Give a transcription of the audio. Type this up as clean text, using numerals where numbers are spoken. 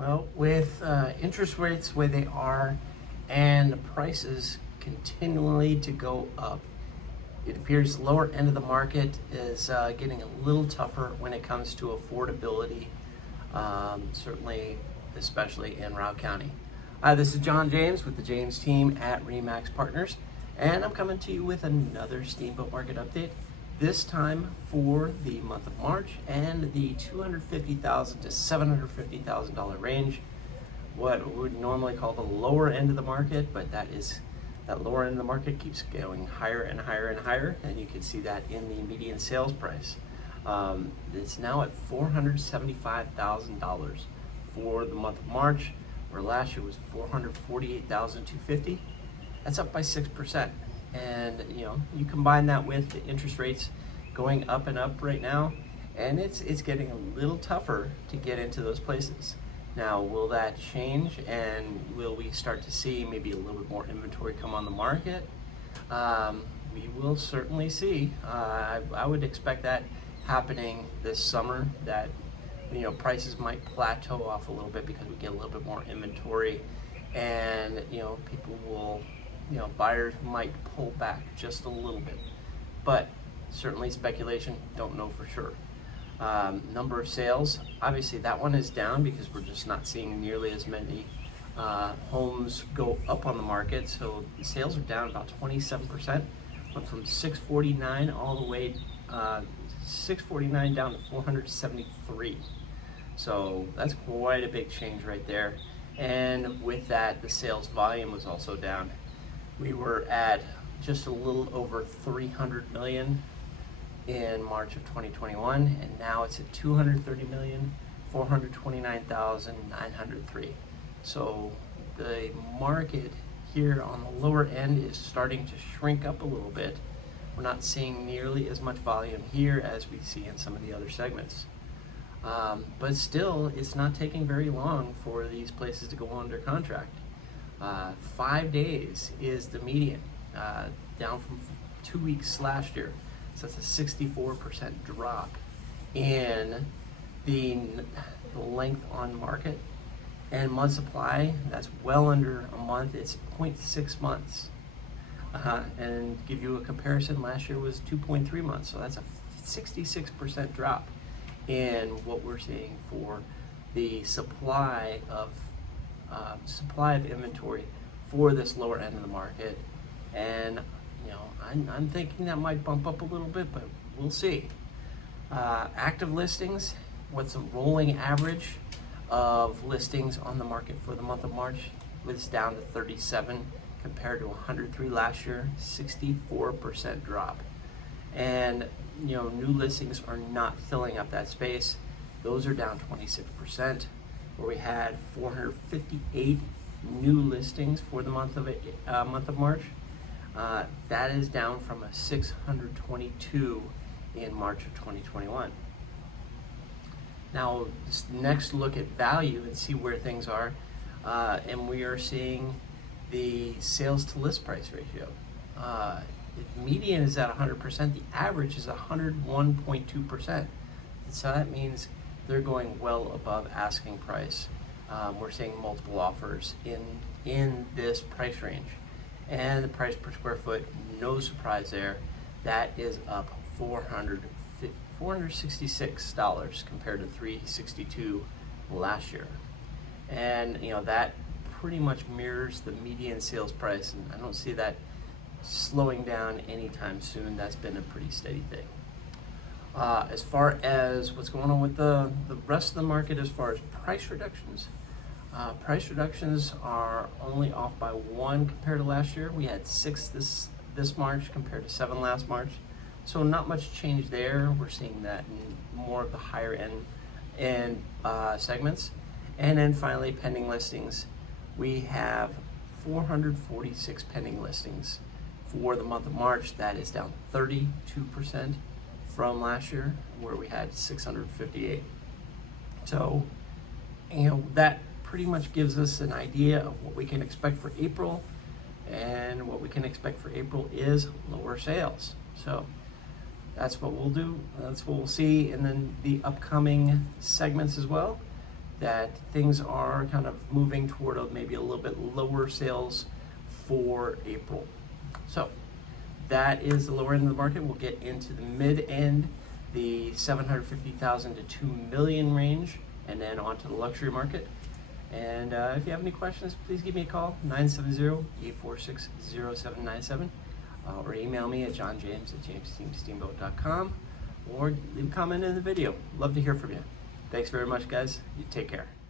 Well, with interest rates the way they are and the prices continually to go up, it appears the lower end of the market is getting a little tougher when it comes to affordability, certainly, especially in Route County. Hi, this is John James with the James team at RE/MAX Partners, and I'm coming to you with another Steamboat market update, this time for the month of March and the $250,000 to $750,000 range, what we would normally call the lower end of the market, but that lower end of the market keeps going higher and higher and higher, and you can see that in the median sales price. It's now at $475,000 for the month of March, where last year was $448,250. That's up by 6%. And you combine that with the interest rates going up and up right now, and it's getting a little tougher to get into those places. Now, will that change, and will we start to see maybe a little bit more inventory come on the market? We will certainly see. I would expect that happening this summer, that prices might plateau off a little bit because we get a little bit more inventory, and people will, buyers might pull back just a little bit, but certainly speculation, don't know for sure. Number of sales, obviously that one is down because we're just not seeing nearly as many homes go up on the market. So the sales are down about 27%, went from 649 all the way 649 down to 473. So that's quite a big change right there. And with that, the sales volume was also down. We were at just a little over 300 million in March of 2021, and now it's at 230,429,903. So the market here on the lower end is starting to shrink up a little bit. We're not seeing nearly as much volume here as we see in some of the other segments. But still, it's not taking very long for these places to go under contract. 5 days is the median, down from 2 weeks last year. So that's a 64% drop in the length on market. And month supply, that's well under a month. It's 0.6 months. And give you a comparison, last year was 2.3 months. So that's a 66% drop in what we're seeing for the supply of inventory for this lower end of the market. And I'm thinking that might bump up a little bit, but we'll see. Active listings, what's the rolling average of listings on the market for the month of March? Was down to 37 compared to 103 last year, 64% drop. And new listings are not filling up that space. Those are down 26%, where we had 458 new listings for the month of March. That is down from a 622 in March of 2021. Now, this next look at value and see where things are, and we are seeing the sales to list price ratio. The median is at 100%. The average is 101.2%. So that means they're going well above asking price. We're seeing multiple offers in this price range. And the price per square foot, no surprise there, that is up $466 compared to $362 last year. And that pretty much mirrors the median sales price, and I don't see that slowing down anytime soon. That's been a pretty steady thing. As far as what's going on with the rest of the market, as far as price reductions are only off by 1 compared to last year. We had 6 this March compared to 7 last March. So not much change there. We're seeing that in more of the higher end segments. And then finally, pending listings. We have 446 pending listings for the month of March. That is down 32% from last year, where we had 658. So, that pretty much gives us an idea of what we can expect for April, and what we can expect for April is lower sales. So that's what we'll do. That's what we'll see in then the upcoming segments as well. that things are kind of moving toward maybe a little bit lower sales for April. So that is the lower end of the market. We'll get into the mid end, the 750,000 to 2 million range, and then on to the luxury market. And if you have any questions, please give me a call, 970-846-0797, or email me at johnjames@jamesteamsteamboat.com, or leave a comment in the video. Love to hear from you. Thanks very much, guys. You take care.